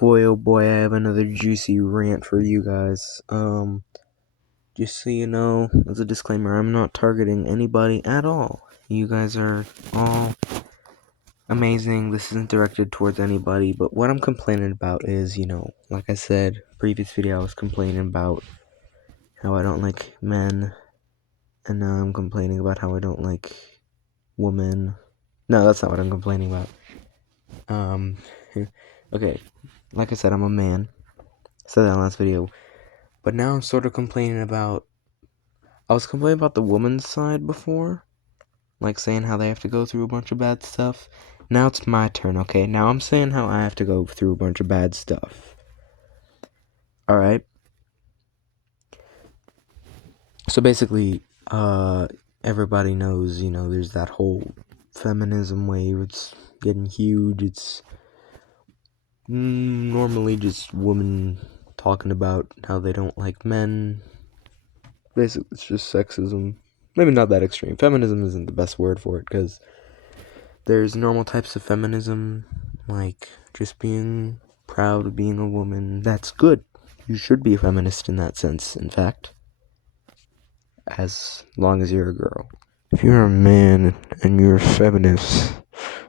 boy, oh boy, I have another juicy rant for you guys. Just so you know, as a disclaimer, I'm not targeting anybody at all. You guys are all amazing. This isn't directed towards anybody, but what I'm complaining about is, like I said, previous video I was complaining about how I don't like men, and now I'm complaining about how I don't like women. No, that's not what I'm complaining about. Okay, like I said, I'm a man. I said that in the last video. But now I'm sort of complaining about... I was complaining about the woman's side before. Like saying how they have to go through a bunch of bad stuff. Now it's my turn, okay? Now I'm saying how I have to go through a bunch of bad stuff. Alright? So basically, everybody knows, there's that whole feminism wave. It's getting huge. It's normally just women talking about how they don't like men. Basically, it's just sexism. Maybe not that extreme. Feminism isn't the best word for it, because there's normal types of feminism, like just being proud of being a woman. That's good. You should be a feminist in that sense, in fact. As long as you're a girl. If you're a man and you're a feminist,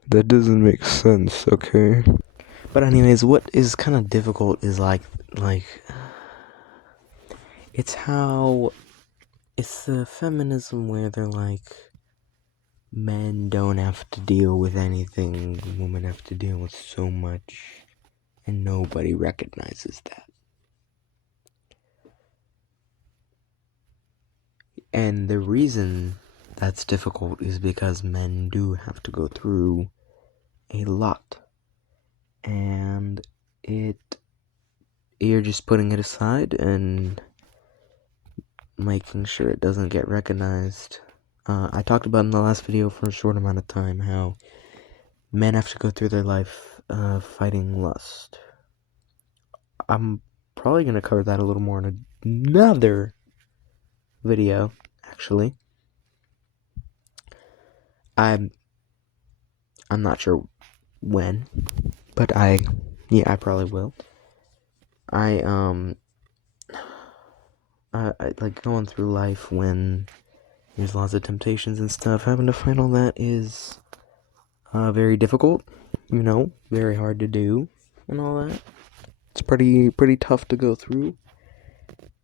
that doesn't make sense, okay? But anyways, what is kind of difficult is like, it's the feminism where they're like, men don't have to deal with anything, women have to deal with so much, and nobody recognizes that. And the reason that's difficult is because men do have to go through a lot, and you're just putting it aside and making sure it doesn't get recognized. I talked about in the last video for a short amount of time how men have to go through their life fighting lust. I'm probably going to cover that a little more in another video, actually. I'm not sure when, but I probably will. I like going through life when there's lots of temptations and stuff. Having to fight all that is very difficult, very hard to do and all that. It's pretty tough to go through.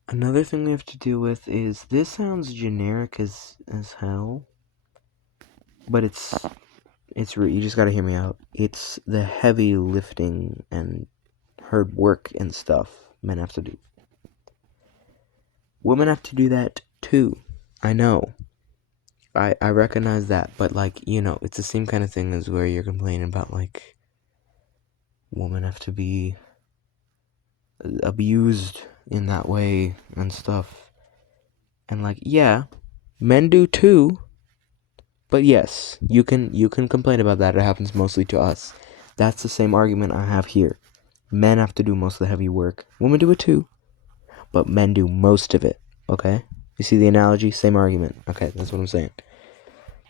Another thing we have to deal with is, this sounds generic as hell, but you just gotta hear me out. It's the heavy lifting and hard work and stuff men have to do. Women have to do that too. I know. I recognize that, but it's the same kind of thing as where you're complaining about women have to be abused in that way and stuff. And men do too. But yes, you can complain about that. It happens mostly to us. That's the same argument I have here. Men have to do most of the heavy work. Women do it too, but men do most of it. Okay? You see the analogy? Same argument. Okay, that's what I'm saying.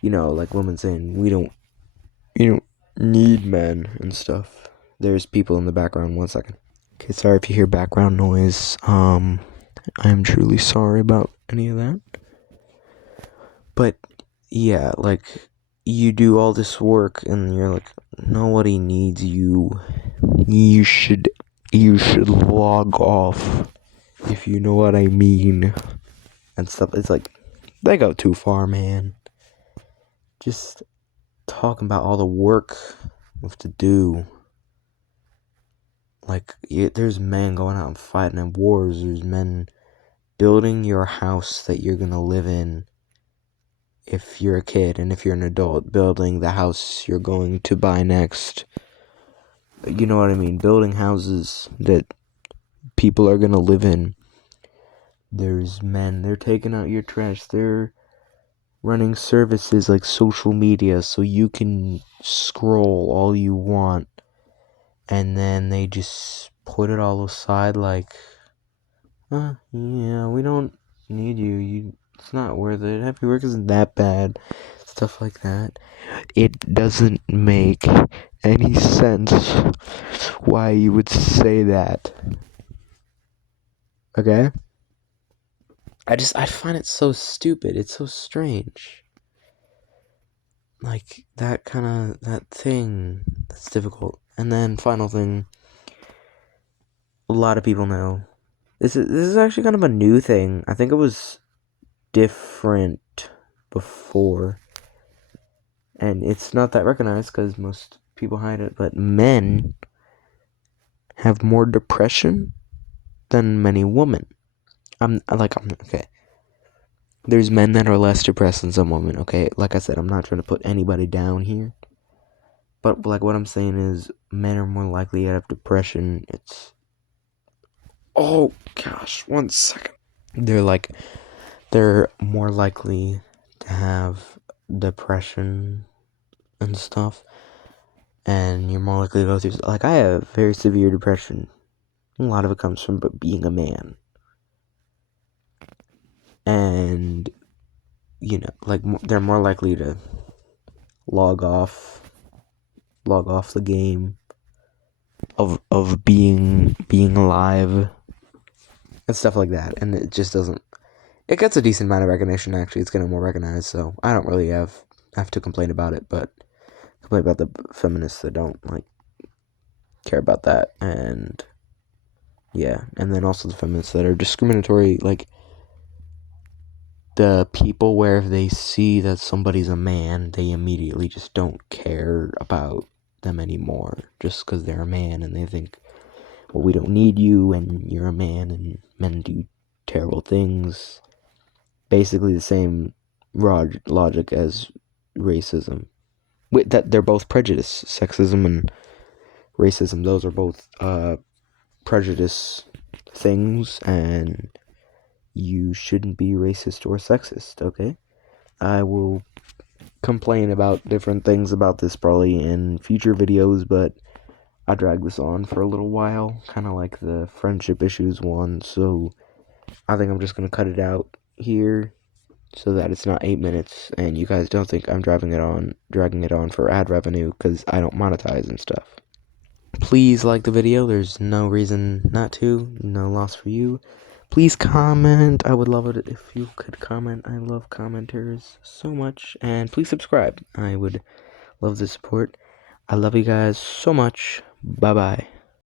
Like women saying, you don't need men and stuff. There's people in the background. 1 second. Okay, sorry if you hear background noise. I am truly sorry about any of that. But yeah, you do all this work and you're like, nobody needs you. You should log off, if you know what I mean, and stuff. It's like, they go too far, man. Just talking about all the work we have to do. There's men going out and fighting in wars. There's men building your house that you're gonna live in if you're a kid, and if you're an adult, building the house you're going to buy next. You know what I mean? Building houses that people are gonna live in. There's men, they're taking out your trash. They're running services like social media so you can scroll all you want, and then they just put it all aside yeah, we don't need you. It's not worth it. Heavy work isn't that bad. stuff like that. It doesn't make any sense why you would say that. Okay? I find it so stupid. It's so strange. Like, that thing that's difficult. And then, final thing, a lot of people know. This is actually kind of a new thing. I think it was different before. And it's not that recognized because most people hide it. But men have more depression than many women. I'm okay. There's men that are less depressed than some women, okay? Like I said, I'm not trying to put anybody down here. But, like, what I'm saying is, men are more likely to have depression. Oh, gosh, 1 second. They're more likely to have depression and stuff. And you're more likely to go through, like, I have very severe depression. A lot of it comes from being a man. And, like, they're more likely to log off the game of being alive and stuff like that. And it just doesn't, it gets a decent amount of recognition. Actually, it's getting more recognized, so I don't really have to complain about it, but complain about the feminists that don't like care about that. And yeah, and then also the feminists that are discriminatory, like the people where if they see that somebody's a man, they immediately just don't care about them anymore just because they're a man, and they think, well, we don't need you, and you're a man, and men do terrible things. Basically the same logic as racism. That they're both prejudice. Sexism and racism, those are both prejudice things, and you shouldn't be racist or sexist, okay? I will complain about different things about this probably in future videos, but I dragged this on for a little while, kind of like the friendship issues one, so I think I'm just going to cut it out here so that it's not 8 minutes and you guys don't think I'm dragging it on for ad revenue because I don't monetize and stuff. Please like the video. There's no reason not to. No loss for you. Please comment. I would love it if you could comment. I love commenters so much. And please subscribe. I would love the support. I love you guys so much. Bye-bye.